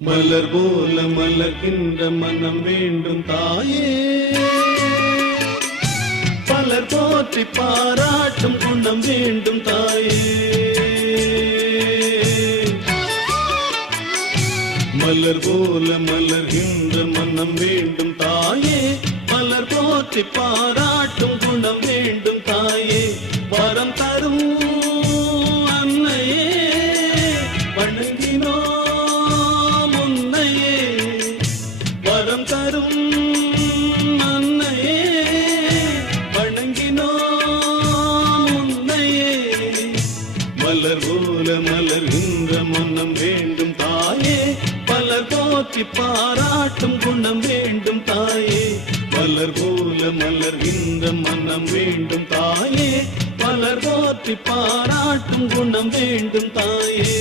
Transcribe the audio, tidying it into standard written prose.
மலர் போல மலர்கின்ற மனம் வேண்டும் தாயே, பலர் போற்றி பாராட்டும் குணம் வேண்டும் தாயே. மலர் போல மலர்கின்ற மனம் வேண்டும் தாயே, பலர் போற்றி பாராட்டும் குணம் வேண்டும் தாயே. வரம் தரும் அன்னையே வணங்கினோம் உன்னையே, வரம் தரும் அன்னையே வணங்கினோம் உன்னையே. மலர் போல மலர்கின்ற மனம் வேண்டும் தாயே, பலர் போற்றி பாராட்டும் குணம் வேண்டும் தாயே. மலர் போல மலர்கின்ற மனம் வேண்டும் தாயே, பலர் போற்றி பாராட்டும் குணம் வேண்டும் தாயே.